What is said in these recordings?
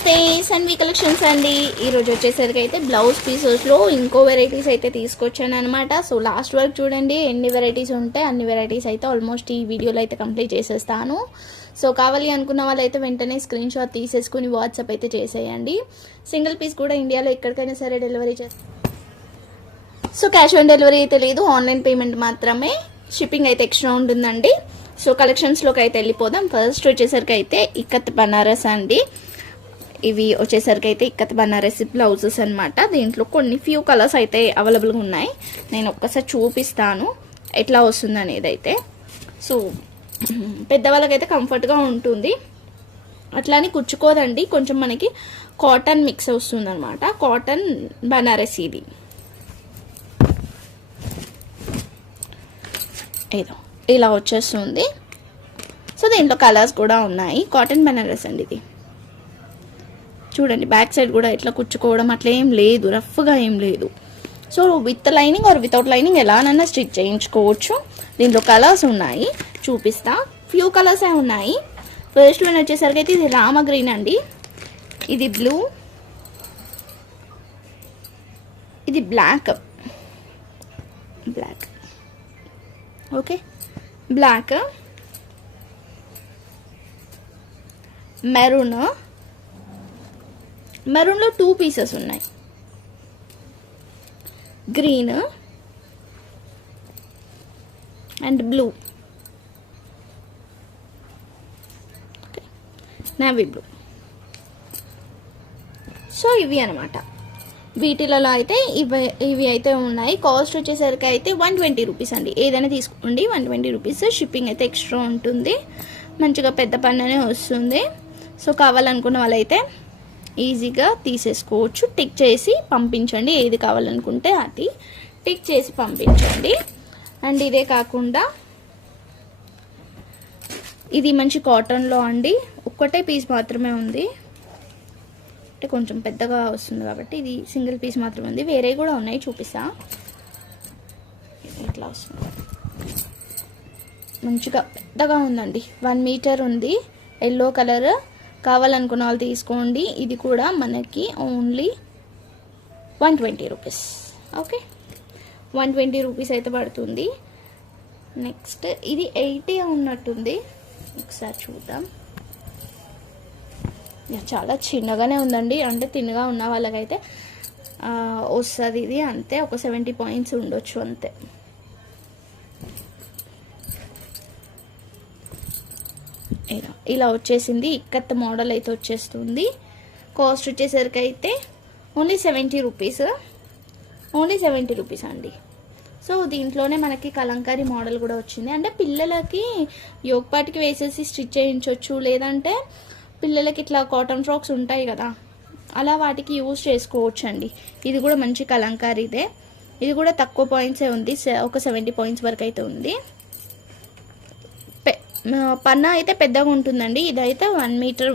నమస్తే సన్వి కలెక్షన్స్ అండి. ఈరోజు వచ్చేసరికి అయితే బ్లౌజ్ పీసెస్లో ఇంకో వెరైటీస్ అయితే తీసుకొచ్చాను అనమాట. సో లాస్ట్ వరకు చూడండి, ఎన్ని వెరైటీస్ ఉంటాయి అన్ని వెరైటీస్ అయితే ఆల్మోస్ట్ ఈ వీడియోలో అయితే కంప్లీట్ చేసేస్తాను. సో కావాలి అనుకున్న వాళ్ళు అయితే వెంటనే స్క్రీన్ షాట్ తీసేసుకుని వాట్సాప్ అయితే చేసేయండి. సింగిల్ పీస్ కూడా ఇండియాలో ఎక్కడికైనా సరే డెలివరీ చేస్తాను. సో క్యాష్ ఆన్ డెలివరీ అయితే లేదు, ఆన్లైన్ పేమెంట్ మాత్రమే. షిప్పింగ్ అయితే ఎక్స్ట్రా ఉంటుందండి. సో కలెక్షన్స్లోకి అయితే వెళ్ళిపోదాం. ఫస్ట్ వచ్చేసరికి అయితే ఇక్కత్ బనారస్ అండి. ఇవి వచ్చేసరికి అయితే ఇక్కత్ బనారసి బ్లౌజెస్ అనమాట. దీంట్లో కొన్ని ఫ్యూ కలర్స్ అయితే అవైలబుల్గా ఉన్నాయి. నేను ఒక్కసారి చూపిస్తాను ఎట్లా వస్తుంది అనేది అయితే. సో పెద్దవాళ్ళకైతే కంఫర్ట్గా ఉంటుంది, అట్లానే కుచ్చుకోదండి. కొంచెం మనకి కాటన్ మిక్స్ వస్తుంది అనమాట. కాటన్ బనారసి ఇది. ఏదో ఇలా వచ్చేస్తుంది. సో దీంట్లో కలర్స్ కూడా ఉన్నాయి. కాటన్ బనారస్ అండి ఇది. చూడండి బ్యాక్ సైడ్ కూడా ఇట్లా కుచ్చుకోవడం అట్లా ఏం లేదు, రఫ్గా ఏం లేదు. So with lining or without lining ఎలానైనా స్టిచ్ చేయించుకోవచ్చు. దీంట్లో కలర్స్ ఉన్నాయి, చూపిస్తా. ఫ్యూ కలర్సే ఉన్నాయి. ఫస్ట్ వన్ వచ్చేసరికి అయితే ఇది రామ గ్రీన్ అండి, ఇది బ్లూ, ఇది బ్లాక్ ఓకే బ్లాక్, మెరూన్లో 2 పీసెస్ ఉన్నాయి, green and blue, navy blue. So ఇవి అనమాట. వీటిలలో అయితే ఇవి అయితే ఉన్నాయి. కాస్ట్ వచ్చేసరికి అయితే 120 రూపీస్ అండి. ఏదైనా తీసుకోండి 120 రూపీస్. షిప్పింగ్ అయితే ఎక్స్ట్రా ఉంటుంది. మంచిగా పెద్ద పన్ననే వస్తుంది. సో కావాలనుకున్న వాళ్ళైతే ఈజీగా తీసేసుకోవచ్చు. టిక్ చేసి పంపించండి, ఏది కావాలనుకుంటే అది టిక్ చేసి పంపించండి. అండ్ ఇదే కాకుండా ఇది మంచి కాటన్లో అండి. ఒక్కటే పీస్ మాత్రమే ఉంది, అంటే కొంచెం పెద్దగా వస్తుంది కాబట్టి ఇది సింగిల్ పీస్ మాత్రమే ఉంది. వేరే కూడా ఉన్నాయి, చూపిస్తా. ఇట్లా వస్తుంది, మంచిగా పెద్దగా ఉందండి. 1 మీటర్ ఉంది, ఎల్లో కలర్. కావాలనుకున్న వాళ్ళు తీసుకోండి. ఇది కూడా మనకి ఓన్లీ 120 రూపీస్. ఓకే 120 రూపీస్ అయితే పడుతుంది. నెక్స్ట్ ఇది 80 ఉన్నట్టుంది, ఒకసారి చూద్దాం. చాలా చిన్నగానే ఉందండి, అంటే తిన్నగా ఉన్న వాళ్ళకైతే వస్తుంది ఇది. అంతే ఒక 70 పాయింట్స్ ఉండొచ్చు అంతే. ఇలా వచ్చేసింది. ఇక్కత్ మోడల్ అయితే వచ్చేస్తుంది. కాస్ట్ వచ్చేసరికి అయితే ఓన్లీ 70 రూపీస్, ఓన్లీ 70 రూపీస్ అండి. సో దీంట్లోనే మనకి కలంకారీ మోడల్ కూడా వచ్చింది. అంటే పిల్లలకి యోగపాటికి వేసేసి స్టిచ్ చేయించవచ్చు, లేదంటే పిల్లలకి ఇట్లా కాటన్ ఫ్రాక్స్ ఉంటాయి కదా, అలా వాటికి యూజ్ చేసుకోవచ్చు అండి. ఇది కూడా మంచి కలంకారీదే. ఇది కూడా తక్కువ పాయింట్సే ఉంది, ఒక 70 పాయింట్స్ వరకు అయితే ఉంది. పన్నా అయితే పెద్దగా ఉంటుందండి. ఇదైతే 1 మీటర్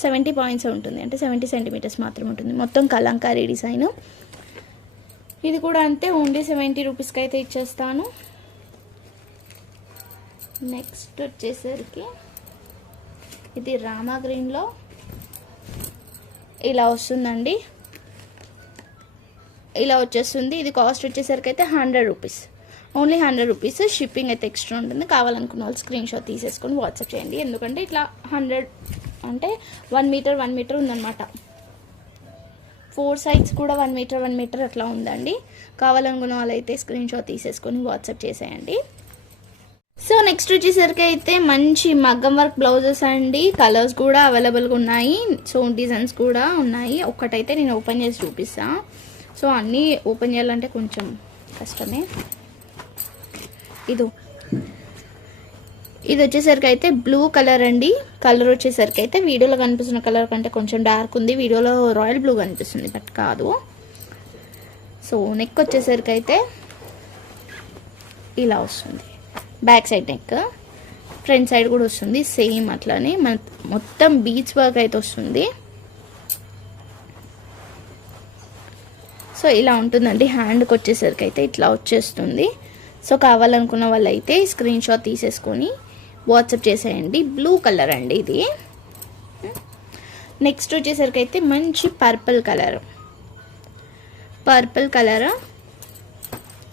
70 పాయింట్స్ ఉంటుంది, అంటే 70 సెంటీమీటర్స్ మాత్రం ఉంటుంది. మొత్తం కలంకారీ డిజైన్. ఇది కూడా అంతే, ఓన్లీ 70 రూపీస్కి అయితే ఇచ్చేస్తాను. నెక్స్ట్ వచ్చేసరికి ఇది రామా గ్రీన్లో ఇలా వస్తుందండి. ఇలా వచ్చేస్తుంది. ఇది కాస్ట్ వచ్చేసరికి అయితే 100 రూపీస్, ఓన్లీ 100 రూపీస్. షిప్పింగ్ అయితే ఎక్స్ట్రా ఉంటుంది. కావాలనుకున్న వాళ్ళు స్క్రీన్ షాట్ తీసేసుకొని వాట్సాప్ చేయండి. ఎందుకంటే ఇట్లా 100 అంటే 1 మీటర్ ఉందన్నమాట. 4 సైడ్స్ కూడా 1 మీటర్ అట్లా ఉందండి. కావాలనుకున్న వాళ్ళైతే స్క్రీన్ షాట్ తీసేసుకొని వాట్సాప్ చేసేయండి. సో నెక్స్ట్ వచ్చేసరికి అయితే మంచి మగ్గం వర్క్ బ్లౌజెస్ అండి. కలర్స్ కూడా అవైలబుల్గా ఉన్నాయి. సో డిజైన్స్ కూడా ఉన్నాయి. ఒక్కటైతే నేను ఓపెన్ చేసి చూపిస్తాను. సో అన్నీ ఓపెన్ చేయాలంటే కొంచెం కష్టమే. ఇది వచ్చేసరికి అయితే బ్లూ కలర్ అండి. కలర్ వచ్చేసరికి అయితే వీడియోలో కనిపిస్తున్న కలర్ కంటే కొంచెం డార్క్ ఉంది. వీడియోలో రాయల్ బ్లూ కనిపిస్తుంది, బట్ కాదు. సో నెక్ వచ్చేసరికి అయితే ఇలా వస్తుంది. Back side neck, front side కూడా వస్తుంది సేమ్ అట్లానే. మొత్తం బీచ్ వర్క్ అయితే వస్తుంది. సో ఇలా ఉంటుందండి. హ్యాండ్కి వచ్చేసరికి అయితే ఇట్లా వచ్చేస్తుంది. సో కావాలనుకున్న వాళ్ళైతే స్క్రీన్ షాట్ తీసేసుకొని వాట్సాప్ చేసేయండి. బ్లూ కలర్ అండి ఇది. నెక్స్ట్ వచ్చేసరికి అయితే మంచి పర్పుల్ కలర్.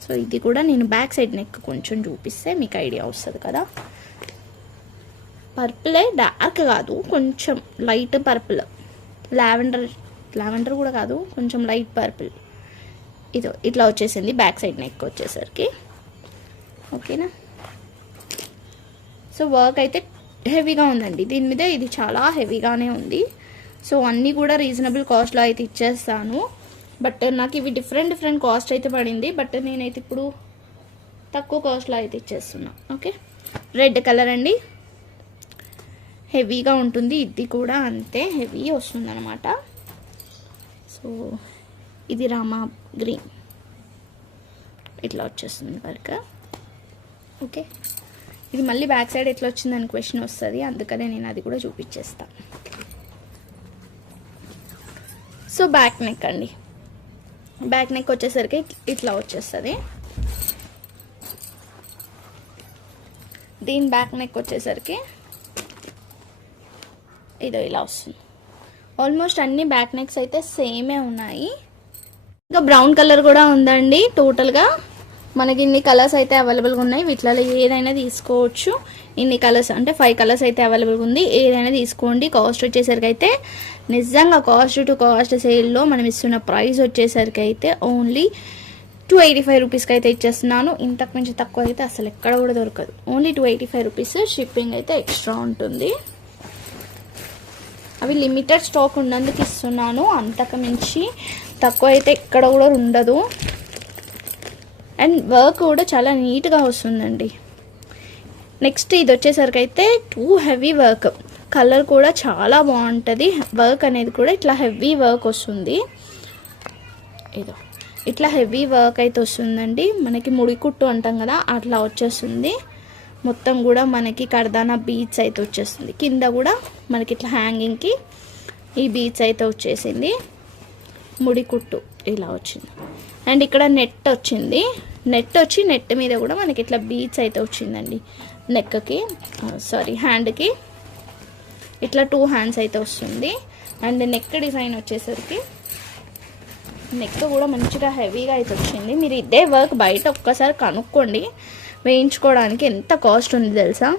సో ఇది కూడా నేను బ్యాక్ సైడ్ నెక్ కొంచెం చూపిస్తే మీకు ఐడియా వస్తుంది కదా. పర్పులే, డార్క్ కాదు, కొంచెం లైట్ పర్పుల్, లావెండర్ కూడా కాదు, కొంచెం లైట్ పర్పుల్. ఇట్లా వచ్చేసింది బ్యాక్ సైడ్ నెక్ వచ్చేసరికి. ఓకేనా. సో వర్క్ అయితే హెవీగా ఉందండి దీని మీద, ఇది చాలా హెవీగానే ఉంది. సో అన్నీ కూడా రీజనబుల్ కాస్ట్లో అయితే ఇచ్చేస్తాను. బట్ నాకు ఇవి డిఫరెంట్ కాస్ట్ అయితే పడింది. బట్ నేనైతే ఇప్పుడు తక్కువ కాస్ట్లో అయితే ఇచ్చేస్తున్నా. ఓకే. రెడ్ కలర్ అండి, హెవీగా ఉంటుంది. ఇది కూడా అంతే హెవీ వస్తుంది అనమాట. సో ఇది రామా గ్రీన్, ఇట్లా వచ్చేస్తుంది వర్క్. ఓకే. ఇది మళ్ళీ బ్యాక్ సైడ్ ఎట్లా వచ్చిందని క్వశ్చన్ వస్తుంది, అందుకనే నేను అది కూడా చూపించేస్తాను. సో బ్యాక్ నెక్ అండి, బ్యాక్ నెక్ వచ్చేసరికి ఇట్లా వచ్చేస్తుంది. దీని బ్యాక్ నెక్ వచ్చేసరికి ఇలా వస్తుంది. ఆల్మోస్ట్ అన్ని బ్యాక్ నెక్స్ అయితే సేమే ఉన్నాయి. ఇంకా బ్రౌన్ కలర్ కూడా ఉందండి. టోటల్గా మనకి ఇన్ని కలర్స్ అయితే అవైలబుల్గా ఉన్నాయి. వీటిలో ఏదైనా తీసుకోవచ్చు. ఇన్ని కలర్స్ అంటే 5 కలర్స్ అయితే అవైలబుల్గా ఉంది. ఏదైనా తీసుకోండి. కాస్ట్ వచ్చేసరికి అయితే నిజంగా కాస్ట్ టు కాస్ట్ సేల్లో మనం ఇస్తున్న ప్రైస్ వచ్చేసరికి అయితే ఓన్లీ 285 రూపీస్కి అయితే ఇచ్చేస్తున్నాను. ఇంతకు మించి తక్కువ అయితే అసలు ఎక్కడ కూడా దొరకదు. Only 285 rupees. షిప్పింగ్ అయితే ఎక్స్ట్రా ఉంటుంది. అవి లిమిటెడ్ స్టాక్ ఉన్నందుకు ఇస్తున్నాను. అంతకు మించి తక్కువ అయితే ఎక్కడ కూడా ఉండదు. అండ్ వర్క్ కూడా చాలా నీట్గా వస్తుందండి. నెక్స్ట్ ఇది వచ్చేసరికి అయితే టూ హెవీ వర్క్, కలర్ కూడా చాలా బాగుంటుంది. వర్క్ అనేది కూడా ఇట్లా హెవీ వర్క్ వస్తుంది. ఇట్లా హెవీ వర్క్ అయితే వస్తుందండి. మనకి ముడి కుట్టు అంటాం కదా, అట్లా వచ్చేస్తుంది. మొత్తం కూడా మనకి కర్దానా బీడ్స్ అయితే వచ్చేస్తుంది. కింద కూడా మనకి ఇట్లా హ్యాంగింగ్కి ఈ బీడ్స్ అయితే వచ్చేసింది. ముడి కుట్టు ఇలా వచ్చింది. అండ్ ఇక్కడ నెట్ వచ్చింది. నెట్ మీద కూడా మనకి ఇట్లా బీడ్స్ అయితే వచ్చిందండి. నెక్కి హ్యాండ్కి ఇట్లా 2 హ్యాండ్స్ అయితే వస్తుంది. అండ్ నెక్ డిజైన్ వచ్చేసరికి నెక్ కూడా మంచిగా హెవీగా అయితే వచ్చింది. మీరు ఇదే వర్క్ బయట ఒక్కసారి కనుక్కోండి, వేయించుకోవడానికి ఎంత కాస్ట్ ఉంది తెలుసా.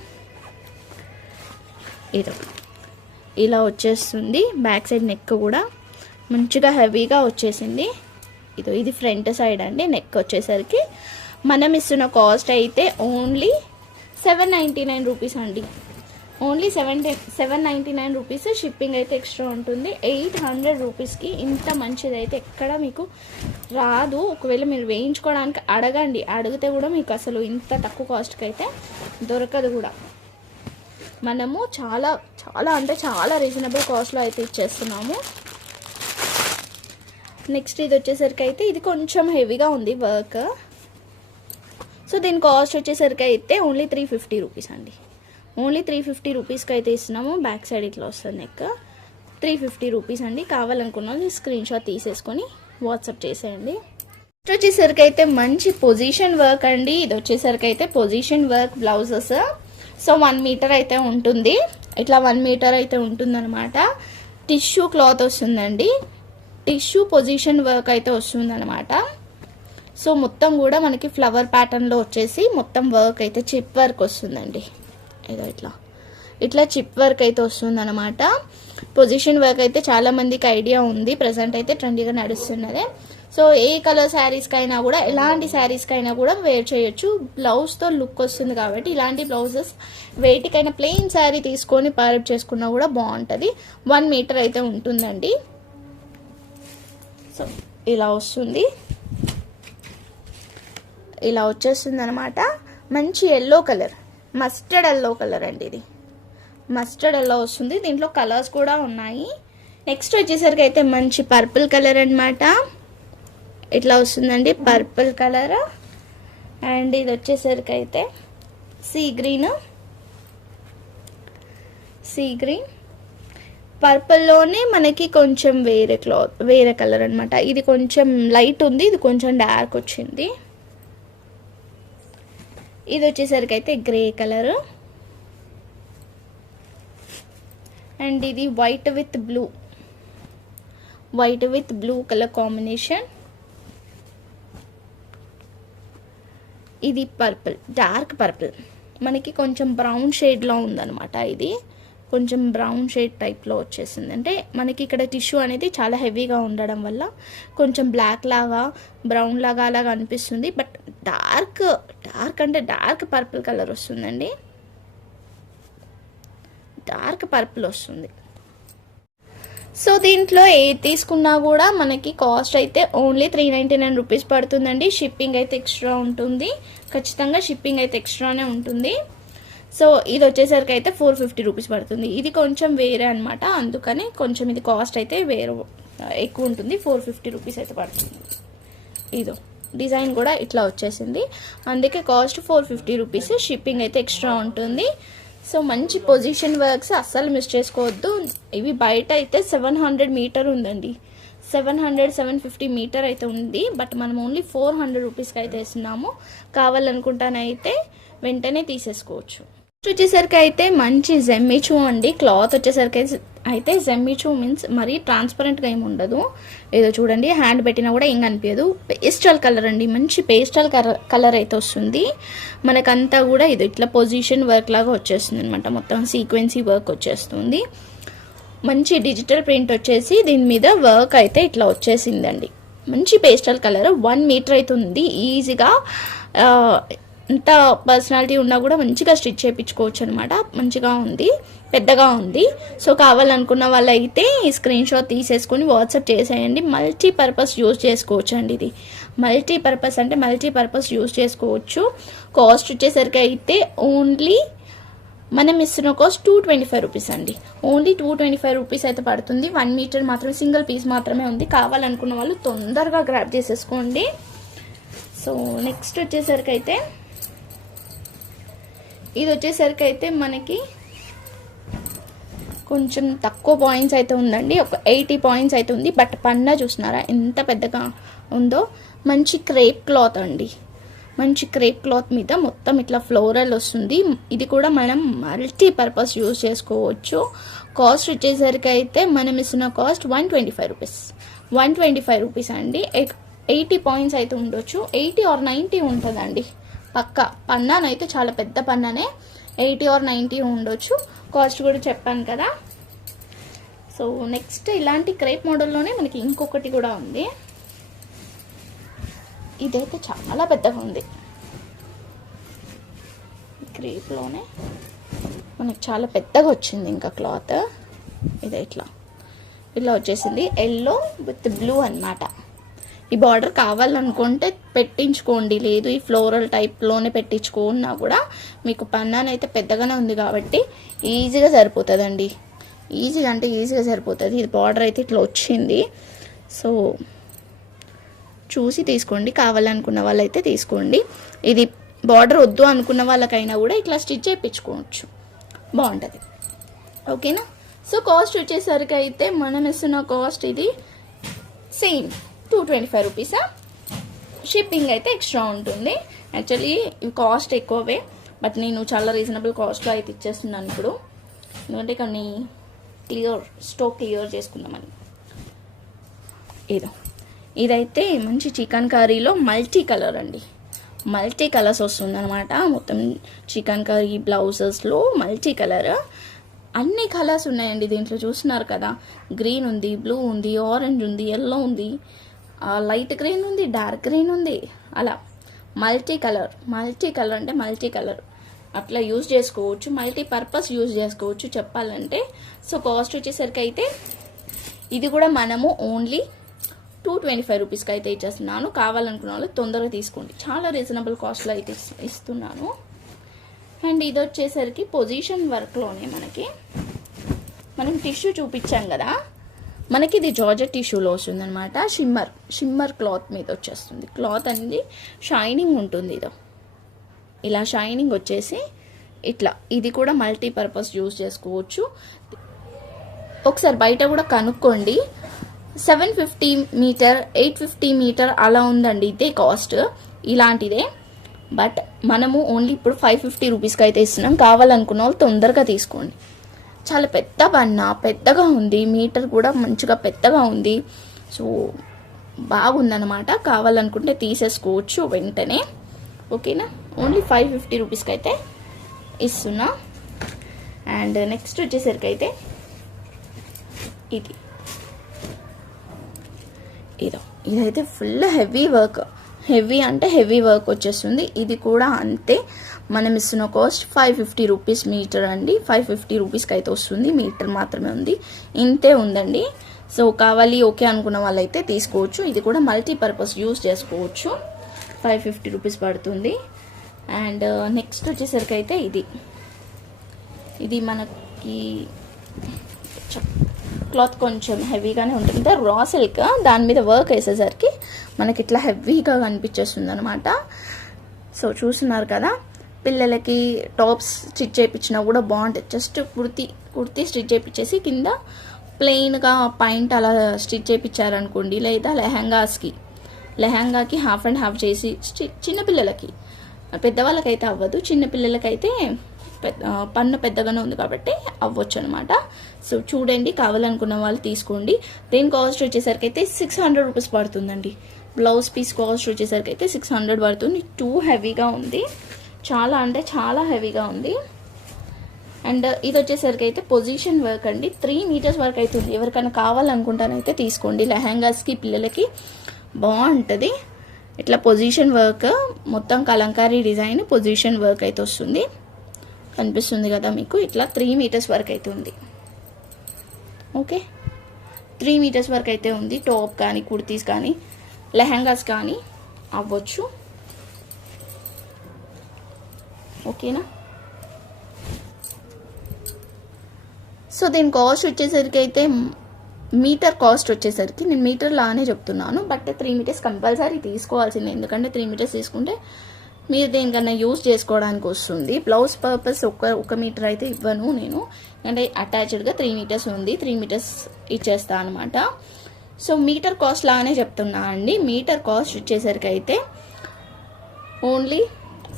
ఇలా వచ్చేస్తుంది. బ్యాక్ సైడ్ నెక్ కూడా మంచిగా హెవీగా వచ్చేసింది. ఇది ఫ్రంట్ సైడ్ అండి. నెక్ వచ్చేసరికి మనం ఇస్తున్న కాస్ట్ అయితే ఓన్లీ 799 రూపీస్ అండి. Only 799 rupees. షిప్పింగ్ అయితే ఎక్స్ట్రా ఉంటుంది. 800 రూపీస్కి ఇంత మంచిది అయితే ఎక్కడ మీకు రాదు. ఒకవేళ మీరు వేయించుకోవడానికి అడిగితే కూడా మీకు అసలు ఇంత తక్కువ కాస్ట్కి అయితే దొరకదు కూడా. మనము చాలా చాలా అంటే చాలా రీజనబుల్ కాస్ట్లో అయితే ఇచ్చేస్తున్నాము. నెక్స్ట్ ఇది వచ్చేసరికి అయితే ఇది కొంచెం హెవీగా ఉంది వర్క్. సో దీని కాస్ట్ వచ్చేసరికి అయితే ఓన్లీ 350 రూపీస్ అండి. ఓన్లీ 350 రూపీస్కి అయితే ఇస్తున్నాము. బ్యాక్ సైడ్ ఇట్లా వస్తుంది నెక్. 350 రూపీస్ అండి. కావాలనుకున్న వాళ్ళు స్క్రీన్ షాట్ తీసేసుకొని వాట్సాప్ చేసేయండి. నెక్స్ట్ వచ్చేసరికి అయితే మంచి పొజిషన్ వర్క్ అండి. ఇది వచ్చేసరికి అయితే position work blouses. So 1 metre అయితే ఉంటుంది. ఇట్లా 1 మీటర్ అయితే ఉంటుంది అనమాట. టిష్యూ క్లాత్ వస్తుందండి. టిష్యూ పొజిషన్ వర్క్ అయితే వస్తుంది అనమాట. సో మొత్తం కూడా మనకి ఫ్లవర్ ప్యాటర్న్లో వచ్చేసి మొత్తం వర్క్ అయితే చిప్ వర్క్ వస్తుందండి. ఇట్లా చిప్ వర్క్ అయితే వస్తుంది అనమాట. పొజిషన్ వర్క్ అయితే చాలా మందికి ఐడియా ఉంది. ప్రజెంట్ అయితే ట్రెండీగా నడుస్తున్నదే. సో ఏ కలర్ శారీస్కైనా కూడా ఎలాంటి శారీస్కైనా కూడా వేర్ చేయొచ్చు. బ్లౌజ్తో లుక్ వస్తుంది కాబట్టి ఇలాంటి బ్లౌజెస్ వేటికైనా ప్లెయిన్ శారీ తీసుకొని పైరప్ చేసుకున్నా కూడా బాగుంటుంది. 1 మీటర్ అయితే ఉంటుందండి. సో ఇలా వస్తుంది. ఇలా వచ్చేస్తుంది అనమాట. మంచి yellow colour, mustard yellow colour అండి. ఇది మస్టర్డ్ ఎల్లో వస్తుంది. దీంట్లో కలర్స్ కూడా ఉన్నాయి. నెక్స్ట్ వచ్చేసరికి అయితే మంచి పర్పుల్ కలర్ అనమాట. ఇట్లా వస్తుందండి పర్పుల్ కలర్. అండ్ ఇది వచ్చేసరికి అయితే సీ గ్రీన్ పర్పుల్లోనే మనకి కొంచెం వేరే కలర్ అనమాట. ఇది కొంచెం లైట్ ఉంది, ఇది కొంచెం డార్క్ వచ్చింది. ఇది వచ్చేసరికి అయితే గ్రే కలర్. అండ్ ఇది white with blue colour combination. ఇది పర్పుల్, డార్క్ పర్పుల్, మనకి కొంచెం బ్రౌన్ షేడ్లో ఉందన్నమాట. ఇది కొంచెం బ్రౌన్ షేడ్ టైప్లో వచ్చేసింది. అంటే మనకి ఇక్కడ టిష్యూ అనేది చాలా హెవీగా ఉండడం వల్ల కొంచెం బ్లాక్ లాగా బ్రౌన్ లాగా అలాగా అనిపిస్తుంది. బట్ డార్క్ అంటే డార్క్ పర్పుల్ కలర్ వస్తుందండి, డార్క్ పర్పుల్ వస్తుంది. సో దీంట్లో ఏది తీసుకున్నా కూడా మనకి కాస్ట్ అయితే ఓన్లీ 399 రూపీస్ పడుతుందండి. షిప్పింగ్ అయితే ఎక్స్ట్రా ఉంటుంది, ఖచ్చితంగా షిప్పింగ్ అయితే ఎక్స్ట్రానే ఉంటుంది. సో ఇది వచ్చేసరికి అయితే 450 రూపీస్ పడుతుంది. ఇది కొంచెం వేరే అనమాట, అందుకని కొంచెం ఇది కాస్ట్ అయితే వేరే ఎక్కువ ఉంటుంది. 450 రూపీస్ అయితే పడుతుంది. ఇదో డిజైన్ కూడా ఇట్లా వచ్చేసింది, అందుకే కాస్ట్ 450 రూపీస్. షిప్పింగ్ అయితే ఎక్స్ట్రా ఉంటుంది. సో మంచి పొజిషన్ వర్క్స్ అస్సలు మిస్ చేసుకోవద్దు. ఇవి బయట అయితే 700 మీటర్ ఉందండి, 750 మీటర్ అయితే ఉంది. బట్ మనం ఓన్లీ 400 రూపీస్కి అయితే ఇస్తున్నాము. కావాలనుకుంటానైతే వెంటనే తీసేసుకోవచ్చు. వచ్చేసరికి అయితే మంచి జెమ్మిచూ అండి. క్లాత్ వచ్చేసరికి అయితే జెమ్మిచూ మీన్స్ మరీ ట్రాన్స్పరెంట్గా ఏమి ఉండదు. ఏదో చూడండి, హ్యాండ్ పెట్టినా కూడా ఏం కనిపించదు. పేస్టల్ కలర్ అండి, మంచి పేస్టల్ కలర్ అయితే వస్తుంది. మనకంతా కూడా ఇది ఇట్లా పొజిషన్ వర్క్ లాగా వచ్చేస్తుంది అనమాట, మొత్తం సీక్వెన్సీ వర్క్ వచ్చేస్తుంది. మంచి డిజిటల్ ప్రింట్ వచ్చేసి దీని మీద వర్క్ అయితే ఇట్లా వచ్చేసిందండి. మంచి పేస్టల్ కలర్, 1 మీటర్ అయితే ఉంది. ఈజీగా ఎంత పర్సనాలిటీ ఉన్నా కూడా మంచిగా స్టిచ్ చేయించుకోవచ్చు అనమాట. మంచిగా ఉంది, పెద్దగా ఉంది. సో కావాలనుకున్న వాళ్ళైతే ఈ స్క్రీన్ షాట్ తీసేసుకొని వాట్సాప్ చేసేయండి. మల్టీపర్పస్ యూజ్ చేసుకోవచ్చు అండి. ఇది మల్టీపర్పస్ అంటే మల్టీపర్పస్ యూజ్ చేసుకోవచ్చు. కాస్ట్ వచ్చేసరికి అయితే ఓన్లీ మనం ఇస్తున్న కాస్ట్ 225 రూపీస్ అండి. ఓన్లీ 225 రూపీస్ అయితే పడుతుంది. 1 మీటర్ మాత్రమే, సింగిల్ పీస్ మాత్రమే ఉంది. కావాలనుకున్న వాళ్ళు తొందరగా గ్రాప్ చేసేసుకోండి. సో నెక్స్ట్ వచ్చేసరికి అయితే ఇది వచ్చేసరికి అయితే మనకి కొంచెం తక్కువ పాయింట్స్ అయితే ఉందండి, ఒక 80 పాయింట్స్ అయితే ఉంది. బట్ పన్నా చూస్తున్నారా ఎంత పెద్దగా ఉందో. మంచి క్రేప్ క్లాత్ అండి, మంచి క్రేప్ క్లాత్ మీద మొత్తం ఇట్లా ఫ్లోరల్ వస్తుంది. ఇది కూడా మనం మల్టీపర్పస్ యూజ్ చేసుకోవచ్చు. కాస్ట్ వచ్చేసరికి అయితే మనం ఇస్తున్న కాస్ట్ 125 రూపీస్, 125 రూపీస్ అండి. 80 పాయింట్స్ అయితే ఉండొచ్చు, 80 or 90 ఉంటుందండి పక్క. పన్నానైతే చాలా పెద్ద పన్నానే, 80 or 90 ఉండొచ్చు. కాస్ట్ కూడా చెప్పాను కదా. సో నెక్స్ట్ ఇలాంటి క్రేప్ మోడల్లోనే మనకి ఇంకొకటి కూడా ఉంది. ఇదైతే చాలా పెద్దగా ఉంది, క్రేప్లోనే మనకి చాలా పెద్దగా వచ్చింది. ఇంకా క్లాత్ ఇది ఇట్లా వచ్చేసింది, ఎల్లో విత్ బ్లూ అన్నమాట. ఈ బార్డర్ కావాలనుకుంటే పెట్టించుకోండి, లేదు ఈ ఫ్లోరల్ టైప్లోనే పెట్టించుకున్నా కూడా మీకు పన్నానైతే పెద్దగానే ఉంది కాబట్టి ఈజీగా సరిపోతుందండి. ఈజీగా అంటే ఈజీగా సరిపోతుంది. ఇది బార్డర్ అయితే ఇట్లా వచ్చింది. సో చూసి తీసుకోండి, కావాలనుకున్న వాళ్ళైతే తీసుకోండి. ఇది బార్డర్ వద్దు అనుకున్న వాళ్ళకైనా కూడా ఇట్లా స్టిచ్ చేయించుకోవచ్చు, బాగుంటుంది. ఓకేనా. సో కాస్ట్ వచ్చేసరికి అయితే మనం ఇస్తున్న కాస్ట్ ఇది సేమ్ 225 రూపీసా. షిప్పింగ్ అయితే ఎక్స్ట్రా ఉంటుంది. యాక్చువల్లీ ఇవి కాస్ట్ ఎక్కువే, బట్ నేను చాలా రీజనబుల్ కాస్ట్లో అయితే ఇచ్చేస్తున్నాను ఇప్పుడు, ఎందుకంటే కొన్ని స్టోక్ క్లియర్ చేసుకుందామని. ఇదైతే మంచి చికెన్ కర్రీలో మల్టీ కలర్ అండి, మల్టీ కలర్స్ వస్తుంది అనమాట. మొత్తం చికెన్ కర్రీ బ్లౌజెస్లో మల్టీ కలర్, అన్ని కలర్స్ ఉన్నాయండి దీంట్లో. చూస్తున్నారు కదా, గ్రీన్ ఉంది, బ్లూ ఉంది, ఆరెంజ్ ఉంది, ఎల్లో ఉంది, లైట్ గ్రీన్ ఉంది, డార్క్ గ్రీన్ ఉంది. అలా మల్టీ కలర్ అంటే మల్టీ కలర్ అట్లా యూజ్ చేసుకోవచ్చు, మల్టీపర్పస్ యూజ్ చేసుకోవచ్చు చెప్పాలంటే. సో కాస్ట్ వచ్చేసరికి అయితే ఇది కూడా మనము ఓన్లీ 225 రూపీస్కి అయితే ఇచ్చేస్తున్నాను. కావాలనుకున్న వాళ్ళు తొందరగా తీసుకోండి, చాలా రీజనబుల్ కాస్ట్లో అయితే ఇస్తున్నాను. అండ్ ఇది వచ్చేసరికి పొజిషన్ వర్క్లోనే మనం టిష్యూ చూపించాం కదా, మనకి ఇది జార్జెట్ టిష్యూలో వస్తుంది అనమాట. షిమ్మర్ క్లాత్ మీద వచ్చేస్తుంది. క్లాత్ అనేది షైనింగ్ ఉంటుంది, ఇలా షైనింగ్ వచ్చేసి ఇట్లా. ఇది కూడా మల్టీపర్పస్ యూజ్ చేసుకోవచ్చు. ఒకసారి బయట కూడా కనుక్కోండి. 750 మీటర్ 850 మీటర్ అలా ఉందండి ఇదే కాస్ట్, ఇలాంటిదే. బట్ మనము ఓన్లీ ఇప్పుడు 550 రూపీస్కి అయితే ఇస్తున్నాం. కావాలనుకున్న వాళ్ళు తొందరగా తీసుకోండి, చాలా పెద్ద పన్న, పెద్దగా ఉంది, మీటర్ కూడా మంచిగా పెద్దగా ఉంది. సో బాగుందన్నమాట. కావాలనుకుంటే తీసేసుకోవచ్చు వెంటనే. ఓకేనా, ఓన్లీ 550 రూపీస్కి అయితే ఇస్తున్నా. అండ్ నెక్స్ట్ వచ్చేసరికి అయితే ఇదైతే ఫుల్ హెవీ వర్క్, హెవీ అంటే హెవీ వర్క్ వచ్చేస్తుంది. ఇది కూడా అంతే, మనం ఇస్తున్న కాస్ట్ 550 రూపీస్ మీటర్ అండి. 550 రూపీస్కి అయితే వస్తుంది, మీటర్ మాత్రమే ఉంది, ఇంతే ఉందండి. సో కావాలి ఓకే అనుకున్న వాళ్ళైతే తీసుకోవచ్చు. ఇది కూడా మల్టీపర్పస్ యూస్ చేసుకోవచ్చు. 550 రూపీస్ పడుతుంది. అండ్ నెక్స్ట్ వచ్చేసరికి అయితే ఇది మనకి క్లాత్ కొంచెం హెవీగానే ఉంటుంది, రా సిల్క్. దాని మీద వర్క్ వేసేసరికి మనకి ఇట్లా హెవీగా కనిపించేస్తుంది అనమాట. సో చూస్తున్నారు కదా, పిల్లలకి టాప్స్ స్టిచ్ చేయించినా కూడా బాగుంటుంది. జస్ట్ కుర్తీ స్టిచ్ చేయించేసి కింద ప్లెయిన్గా పాయింట్ అలా స్టిచ్ చేయించారనుకోండి, లేదా లెహంగాకి హాఫ్ అండ్ హాఫ్ చేసి చిన్నపిల్లలకి, పెద్దవాళ్ళకైతే అవ్వదు, చిన్నపిల్లలకైతే పన్ను పెద్దగానే ఉంది కాబట్టి అవ్వచ్చు అనమాట. సో చూడండి, కావాలనుకున్న వాళ్ళు తీసుకోండి. దీని కాస్ట్ వచ్చేసరికి అయితే 600 రూపీస్ పడుతుందండి. బ్లౌజ్ పీస్ కాస్ట్ వచ్చేసరికి అయితే 600 పడుతుంది. టూ హెవీగా ఉంది, చాలా అంటే చాలా హెవీగా ఉంది. అండ్ ఇది వచ్చేసరికి అయితే పొజిషన్ వర్క్ అండి. 3 మీటర్స్ వరకు అవుతుంది. ఎవరికైనా కావాలనుకుంటానైతే తీసుకోండి. లెహంగాస్కి పిల్లలకి బాగుంటుంది. ఇట్లా పొజిషన్ వర్క్, మొత్తం కలంకారీ డిజైన్ పొజిషన్ వర్క్ అయితే వస్తుంది. కనిపిస్తుంది కదా మీకు, ఇట్లా 3 మీటర్స్ వరకు అయితే ఉంది. ఓకే, 3 మీటర్స్ వరకు అయితే ఉంది. టాప్ కానీ, కుర్తీస్ కానీ, లెహంగాస్ కానీ అవ్వచ్చు. ఓకేనా, సో దీని కాస్ట్ వచ్చేసరికి అయితే మీటర్ కాస్ట్ వచ్చేసరికి, నేను మీటర్ లానే చెప్తున్నాను, బట్ 3 మీటర్స్ కంపల్సరీ తీసుకోవాల్సిందే. ఎందుకంటే 3 మీటర్స్ తీసుకుంటే మీరు దేనికన్నా యూజ్ చేసుకోవడానికి వస్తుంది. బ్లౌజ్ పర్పస్ ఒక మీటర్ అయితే ఇవ్వను నేను, అంటే అటాచ్డ్గా 3 మీటర్స్ ఉంది, 3 మీటర్స్ ఇచ్చేస్తా అనమాట. సో మీటర్ కాస్ట్ లాగానే చెప్తున్నా అండి. మీటర్ కాస్ట్ వచ్చేసరికి అయితే ఓన్లీ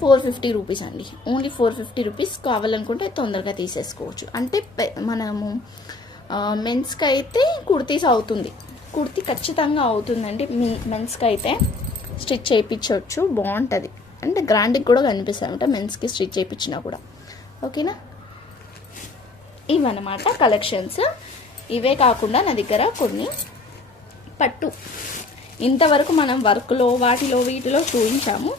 450 రూపీస్ అండి. Only 450 rupees. కావాలనుకుంటే తొందరగా తీసేసుకోవచ్చు. అంటే మనము మెన్స్కి అయితే కుర్తీస్ అవుతుంది, కుర్తీ ఖచ్చితంగా అవుతుందండి. మెన్స్కి అయితే స్టిచ్ చేయించవచ్చు, బాగుంటుంది. అంటే గ్రాండ్కి కూడా కనిపిస్తాయి అంటే మెన్స్కి స్టిచ్ చేయించినా కూడా. ఓకేనా, ఇవన్నమాట కలెక్షన్స్. ఇవే కాకుండా నా దగ్గర కొన్ని పట్టు, ఇంతవరకు మనం వర్క్లో వీటిలో చూపించాము.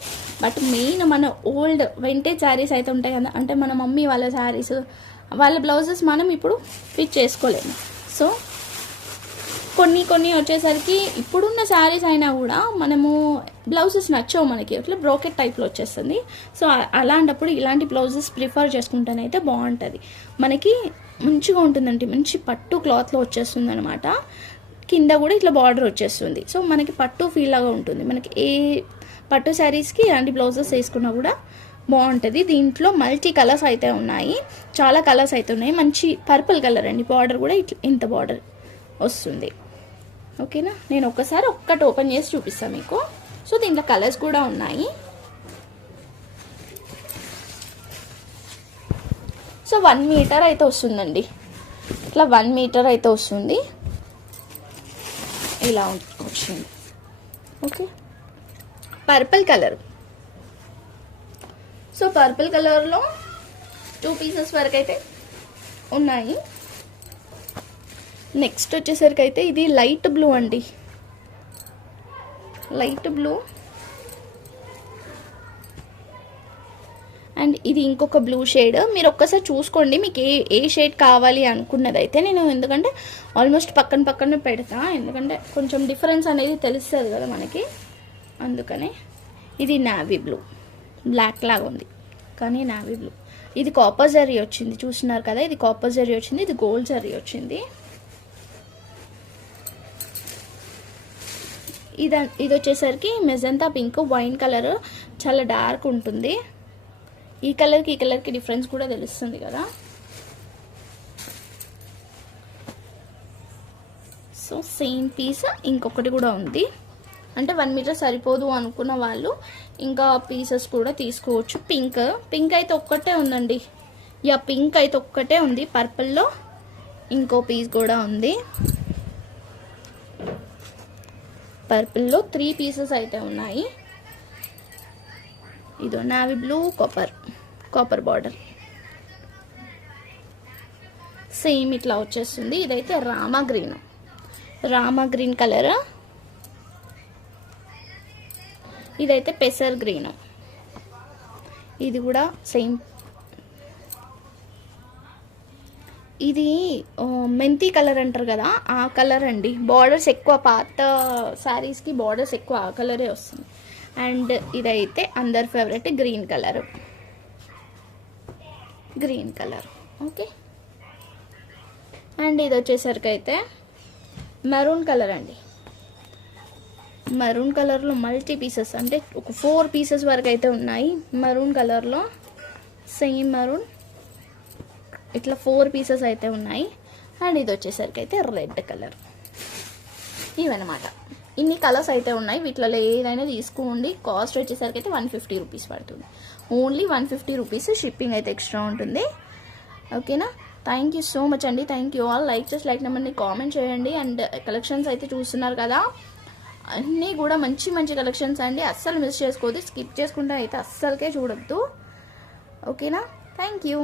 బట్ మెయిన్ మన ఓల్డ్ వింటేజ్ శారీస్ అయితే ఉంటాయి కదా, అంటే మన మమ్మీ వాళ్ళ శారీస్, వాళ్ళ బ్లౌజెస్ మనం ఇప్పుడు ఫిట్ చేసుకోలేము. సో కొన్ని వచ్చేసరికి ఇప్పుడున్న శారీస్ అయినా కూడా మనము బ్లౌజెస్ నచ్చవు మనకి, అట్లా బ్రోకెట్ టైప్లో వచ్చేస్తుంది. సో అలాంటప్పుడు ఇలాంటి బ్లౌజెస్ ప్రిఫర్ చేసుకుంటేనైతే బాగుంటుంది, మనకి మంచిగా ఉంటుందండి. మంచి పట్టు క్లాత్లో వచ్చేస్తుంది అనమాట. కింద కూడా ఇట్లా బార్డర్ వచ్చేస్తుంది. సో మనకి పట్టు ఫీల్ లాగా ఉంటుంది. మనకి ఏ పట్టు శారీస్కి ఇలాంటి బ్లౌజెస్ వేసుకున్నా కూడా బాగుంటుంది. దీంట్లో మల్టీ కలర్స్ అయితే ఉన్నాయి, చాలా కలర్స్ అయితే ఉన్నాయి. మంచి పర్పుల్ కలర్ అండి, బార్డర్ కూడా ఇట్లా ఇంత బార్డర్ వస్తుంది. ఓకేనా, నేను ఒక్కటి ఓపెన్ చేసి చూపిస్తాను మీకు. సో దీంట్లో కలర్స్ కూడా ఉన్నాయి. సో 1 మీటర్ అయితే వస్తుందండి, ఇట్లా 1 మీటర్ అయితే వస్తుంది, ఇలా వచ్చింది. Okay, purple colour. So purple కలర్లో 2 పీసెస్ వరకు అయితే ఉన్నాయి. నెక్స్ట్ వచ్చేసరికి అయితే ఇది లైట్ బ్లూ అండి, లైట్ బ్లూ. అండ్ ఇది ఇంకొక బ్లూ షేడ్. మీరు ఒక్కసారి చూసుకోండి మీకు ఏ షేడ్ కావాలి అనుకున్నది అయితే. నేను ఎందుకంటే ఆల్మోస్ట్ పక్కన పెడతా, ఎందుకంటే కొంచెం డిఫరెన్స్ అనేది తెలుస్తుంది కదా మనకి, అందుకనే. ఇది నావీ బ్లూ, బ్లాక్ లాగా ఉంది కానీ నావీ బ్లూ. ఇది కాపర్ జరీ వచ్చింది, చూస్తున్నారు కదా, ఇది కాపర్ జరీ వచ్చింది, ఇది గోల్డ్ జరీ వచ్చింది. ఇది వచ్చేసరికి మెజంతా పింక్, వైన్ కలర్, చాలా డార్క్ ఉంటుంది. ఈ కలర్కి డిఫరెన్స్ కూడా తెలుస్తుంది కదా. సో సేమ్ పీస్ ఇంకొకటి కూడా ఉంది, అంటే 1 మీటర్ సరిపోదు అనుకున్న వాళ్ళు ఇంకా పీసెస్ కూడా తీసుకోవచ్చు. పింక్ అయితే ఒక్కటే ఉందండి, యా పింక్ అయితే ఒక్కటే ఉంది, పర్పుల్లో ఇంకో పీస్ కూడా ఉంది. పర్పుల్లో 3 పీసెస్ అయితే ఉన్నాయి. ఇదో navy blue, copper border same ఇట్లా వచ్చేస్తుంది. ఇదైతే రామా గ్రీన్ కలర్, ఇదైతే పెసర్ గ్రీన్, ఇది కూడా సేమ్. ఇది మెంతి కలర్ అంటారు కదా, ఆ కలర్ అండి. బార్డర్స్ ఎక్కువ, పాత శారీస్కి బార్డర్స్ ఎక్కువ ఆ కలరే వస్తుంది. అండ్ ఇదైతే అందరి favourite green colour. Okay. And ఇది వచ్చేసరికి అయితే మెరూన్ కలర్ అండి. మెరూన్ కలర్లో మల్టీ పీసెస్, అంటే ఒక 4 పీసెస్ వరకు అయితే ఉన్నాయి. మెరూన్ కలర్లో సేమ్ మెరూన్ ఇట్లా 4 పీసెస్ అయితే ఉన్నాయి. అండ్ ఇది వచ్చేసరికి అయితే రెడ్ కలర్. ఇవన్నమాట, ఇన్ని కలర్స్ అయితే ఉన్నాయి. వీటిలో ఏదైనా తీసుకోండి. కాస్ట్ వచ్చేసరికి అయితే 150 రూపీస్ పడుతుంది. Only 150 rupees. షిప్పింగ్ అయితే ఎక్స్ట్రా ఉంటుంది. ఓకేనా. థ్యాంక్ యూ సో మచ్ అండి. Thank you all. లైక్ నెంబర్ని కామెంట్ చేయండి. అండ్ కలెక్షన్స్ అయితే చూస్తున్నారు కదా, అన్నీ కూడా మంచి మంచి కలెక్షన్స్ అండి. అస్సలు మిస్ చేసుకోవద్దు. స్కిప్ చేసుకుంటే అయితే అస్సలకే చూడొద్దు. ఓకేనా. Thank you.